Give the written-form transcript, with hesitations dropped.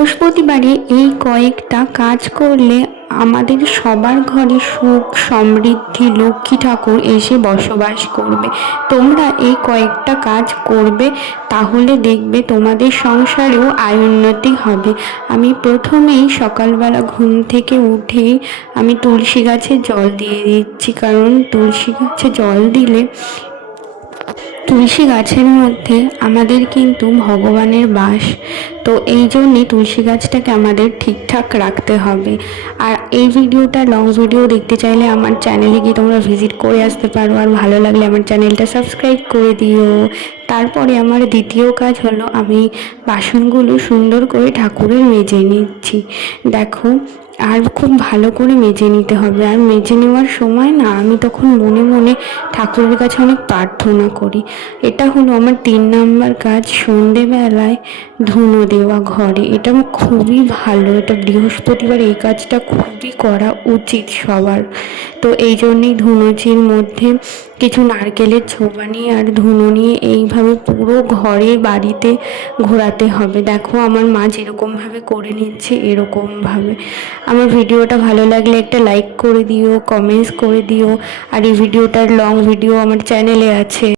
বৃহস্পতিবারে এই কয়েকটা কাজ করলে আমাদের সবার ঘরে সুখ সমৃদ্ধি লক্ষ্মী ঠাকুর এসে বসবাস করবে। তোমরা এই কয়েকটা কাজ করবে, তাহলে দেখবে তোমাদের সংসারেও আয় উন্নতি হবে। আমি প্রথমেই সকালবেলা ঘুম থেকে উঠেই আমি তুলসী গাছে জল দিয়ে দিচ্ছি, কারণ তুলসী গাছে জল দিলে তুলসী গাছের মধ্যে আমাদের কিন্তু ভগবানের বাস। তো এই জন্যে তুলসী গাছটাকে আমাদের ঠিকঠাক রাখতে হবে। আর এই ভিডিওটা লং ভিডিও দেখতে চাইলে আমার চ্যানেলে গিয়ে তোমরা ভিজিট করে আসতে পারো। আর ভালো লাগলে আমার চ্যানেলটা সাবস্ক্রাইব করে দিও। তারপরে আমার দ্বিতীয় কাজ হলো, আমি বাসনগুলো সুন্দর করে ঠাকুরের মেজে নিচ্ছি। দেখো, আর খুব ভালো করে মেজে নিতে হবে। আর মেজে নেওয়ার সময় না, আমি তখন মনে মনে ঠাকুরের কাছে অনেক প্রার্থনা করি। এটা হলো আমার 3 নাম্বার কাজ, সন্ধেবেলায় ধুনো দেওয়া ঘরে। এটা খুবই ভালো, এটা বৃহস্পতিবার এই কাজটা খুবই করা উচিত সবার। তো এই জন্যেই ধুনোচির মধ্যে কিছু নারকেলের ছোবা নিয়ে আর ধুনো নিয়ে এইভাবে পুরো ঘরে বাড়িতে ঘোরাতে হবে। দেখো আমার মা যেরকমভাবে করে নিচ্ছে এরকমভাবে। আমার ভিডিওটা ভালো লাগলে একটা লাইক করে দিও, কমেন্টস করে দিও। আর এই ভিডিওটার লং ভিডিও আমার চ্যানেলে আছে।